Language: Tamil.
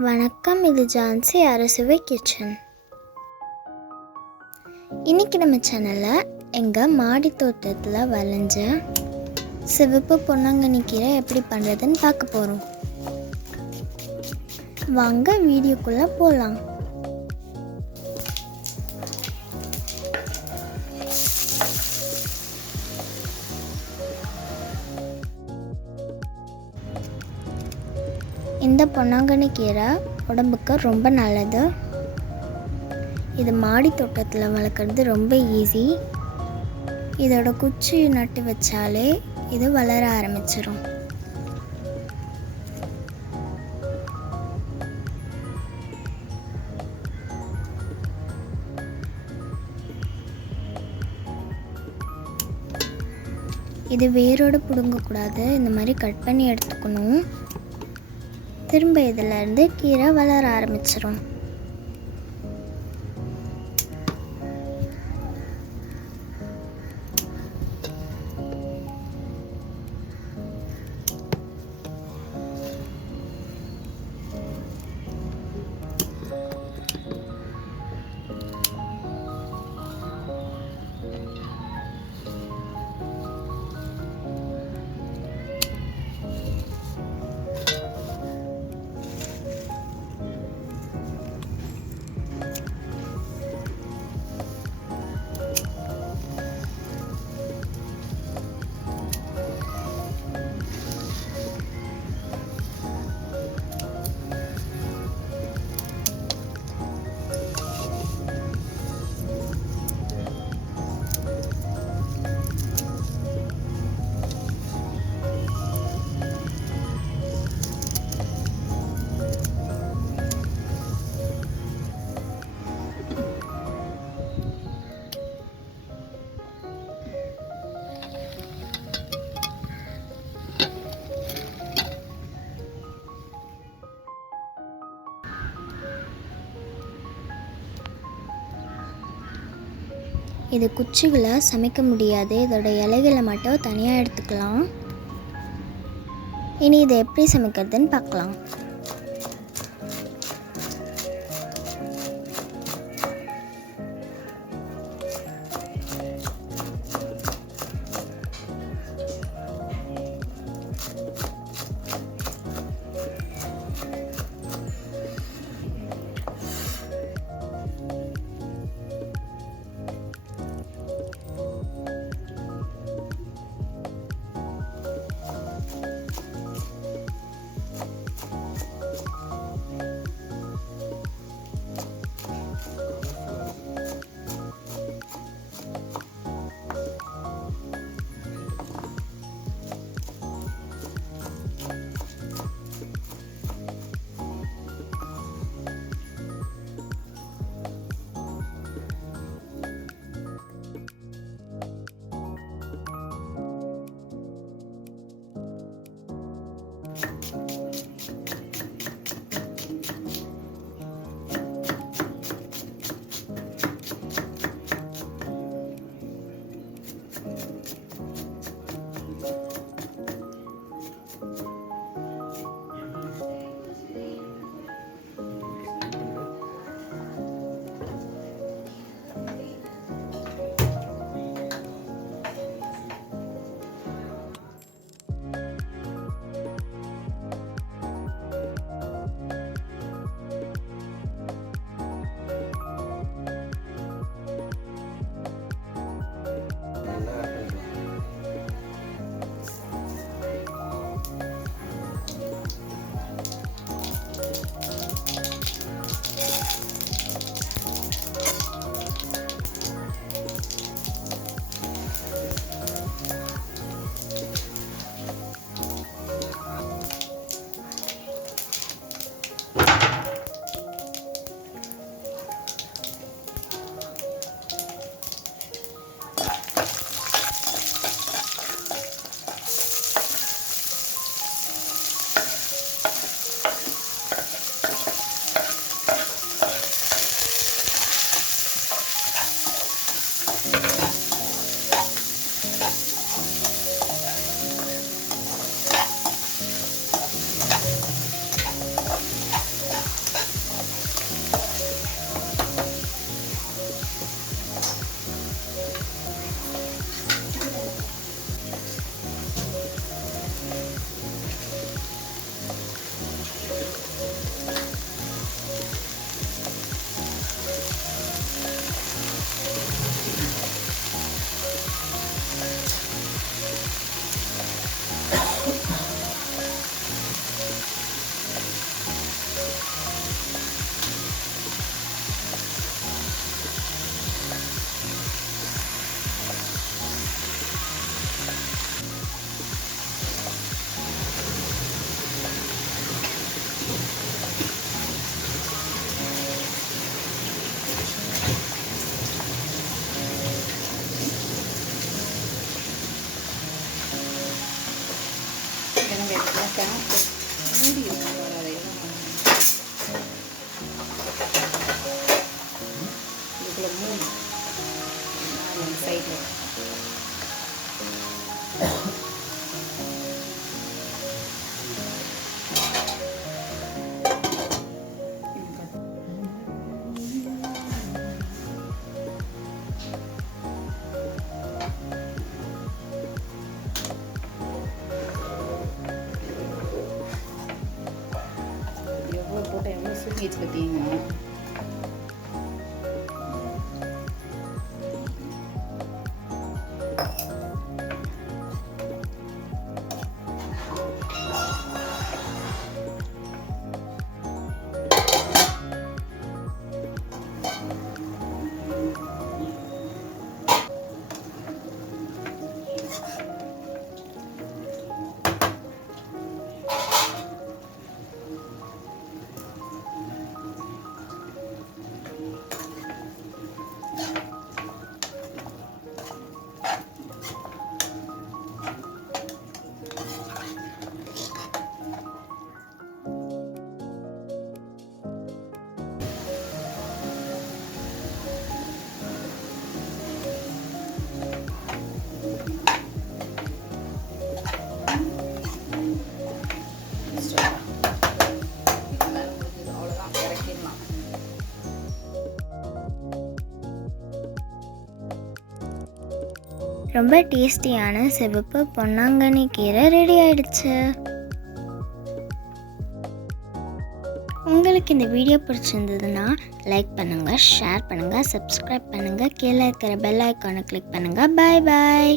வணக்கம், இது ஜான்சி அரசுவை கிச்சன். இன்றைக்கி நம்ம சேனலில் எங்கள் மாடி தோட்டத்தில் விளைஞ்ச சிவப்பு பொன்னாங்கண்ணி கீரை எப்படி பண்ணுறதுன்னு பார்க்க போகிறோம். வாங்க வீடியோக்குள்ளே போகலாம். இந்த பொன்னாங்கண்ணி கீரை உடம்புக்கு ரொம்ப நல்லது. இது மாடி தோட்டத்தில் வளர்க்குறது ரொம்ப ஈஸி. இதோட குச்சி நட்டு வச்சாலே இது வளர ஆரம்பிச்சிடும். இது வேரோடு பிடுங்கக்கூடாது, இந்த மாதிரி கட் பண்ணி எடுத்துக்கணும். திரும்ப இதிலேருந்து கீரை வளர ஆரம்பிச்சிடும். இது குச்சிகளை சமைக்க முடியாது, இதோட இலைகளை மட்டும் தனியாக எடுத்துக்கலாம். இனி இதை எப்படி சமைக்கிறதுன்னு பார்க்கலாம். மூடி வராது. இதுக்குள்ள மூடி சைடில் போட்டு எவ்வளோ சுருங்கி வச்சு பார்த்தீங்கன்னா ரொம்ப டேஸ்டியான சிவப்பு பொன்னாங்கண்ணி கீரை ரெடி ஆயிடுச்சு. உங்களுக்கு இந்த வீடியோ பிடிச்சிருந்ததுன்னா லைக் பண்ணுங்கள், ஷேர் பண்ணுங்கள், சப்ஸ்கிரைப் பண்ணுங்கள், கீழே இருக்கிற பெல் ஐக்கானை கிளிக் பண்ணுங்கள். பாய் பாய்.